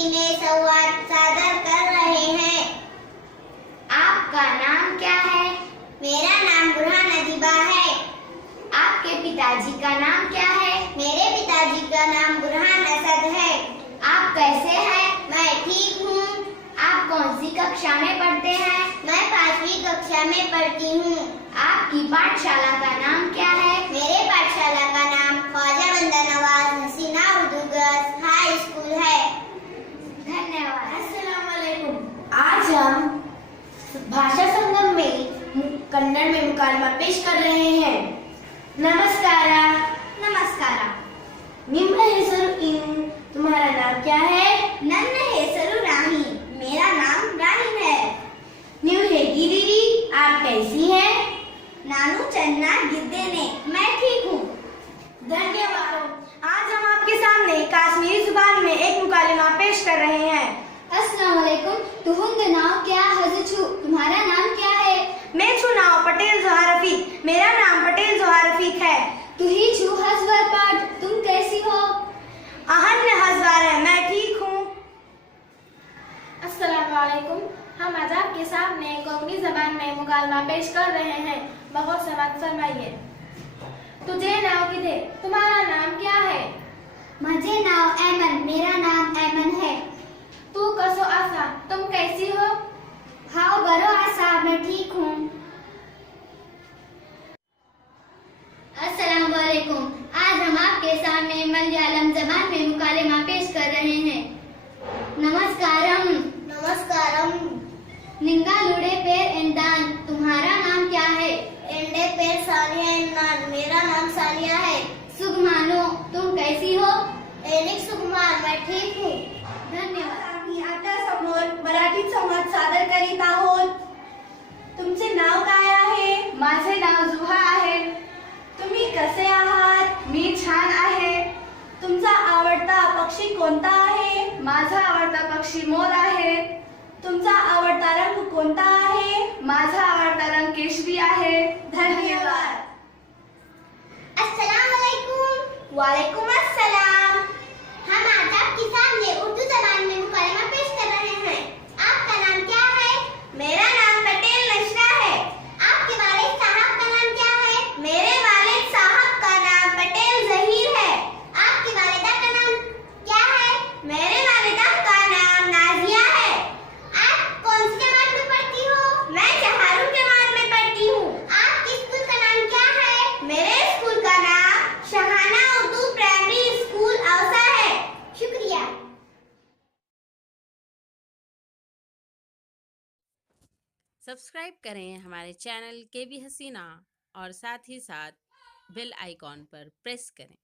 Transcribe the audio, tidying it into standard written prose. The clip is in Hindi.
खुशी में संवाद साझा कर रहे हैं। आपका नाम क्या है? मेरा नाम बुरहान अदीबा है। आपके पिताजी का नाम क्या है? मेरे पिताजी का नाम बुरहान असद है। आप कैसे हैं? मैं ठीक हूँ। आप कौन सी कक्षा में पढ़ते हैं? मैं 5वीं कक्षा में पढ़ती हूँ। आपकी पाठशाला का नाम क्या है? मेरे पाठशाला का नाम ख्वाजा बंदा नवाज हसीना उर्दू गर्ल्स हाई स्कूल है। धन्यवाद। अस्सलाम वालेकुम। आज हम भाषा संगम में कन्नड़ में मुकालमा पेश कर रहे हैं। नमस्कार। नमस्कार। ನಿಮ್ಮ ಹೆಸರು तुम्हारा नाम क्या है? ನನ್ನ ಹೆಸರು ರಾಹಿ। मेरा नाम राहिम है। ನೀವು ಹೇಗಿದ್ದೀರಿ? आप कैसी हैं? ನಾನು ಚೆನ್ನಾಗಿದ್ದೇನೆ। मैं ठीक हूँ। धन्यवाद। आज हम आपके सामने कश्मीरी जुबान में एक मुकालमा पेश कर रहे हैं। अस्सलाम वालेकुम। तुहंग नाम क्या हजछु? तुम्हारा नाम क्या है? मैं छु नाम पटेल जोहा रफीक। मेरा नाम पटेल जोहा रफीक है। तुही छु हजवर पाठ। तुम कैसी हो? अहन हजवार है। मैं ठीक हूँ। अस्सलाम वालेकुम। हम आज आपके सामने कोंकणी जबान में मुकालमा पेश कर रहे हैं। बहुत समात फरमाइए। तुझे नाव किधे? तुम्हारा नाम क्या है? मुझे नाम ऐमन। मेरा नाम ऐमन है। तू कसो आसा? तुम कैसी हो? हाँ बरो आसा। मैं ठीक हूँ। अस्सलाम वालेकुम। आज हम आपके सामने मलयालम जबान में मुकालमा पेश कर रहे हैं। नमस्कारम। नमस्कारम। निंगालुडे पेर एंदान। तुम्हारा नाम क्या है? एंडे पेर सानिया इन्नान। मेरा नाम सानिया है। सुगमानो। तुम कैसी हो? एनिक सुकुमार। मैं ठीक हूँ। धन्यवाद। आम्ही आता समोर मराठी संवाद सादर करीत आहोत। तुमचे नाव काय आहे? माझे नाव जुहा आहे। तुम्ही कसे आहात? मी छान आहे। तुमचा आवडता पक्षी कोणता आहे? माझा आवडता पक्षी मोर आहे। तुमचा आवडता रंग कोणता आहे? माझा आवडता रंग केशरी आहे। धन्यवाद। अस्सलाम वालेकुम। वालेकुम अस्सलाम। हम आज आपके सामने उर्दू जबान में मुकालमा पेश कर रहे हैं। आपका नाम क्या है? मेरा नाम पटेल नशरा है। आपके वालिद साहब का नाम क्या है? मेरे वालिद साहब का नाम पटेल जहीर है। आपकी वालिदा का नाम क्या है? मेरे वालिदा का नाम नाजिया है। आप कौन सी जमात में पढ़ती हो? मैं जहारुल जमात में पढ़ती हूँ। आपके स्कूल का नाम क्या है? मेरे स्कूल का नाम शहाना उर्दू प्राइमरी स्कूल औसा है। शुक्रिया। सब्सक्राइब करें हमारे चैनल KB हसीना और साथ ही साथ बेल आइकॉन पर प्रेस करें।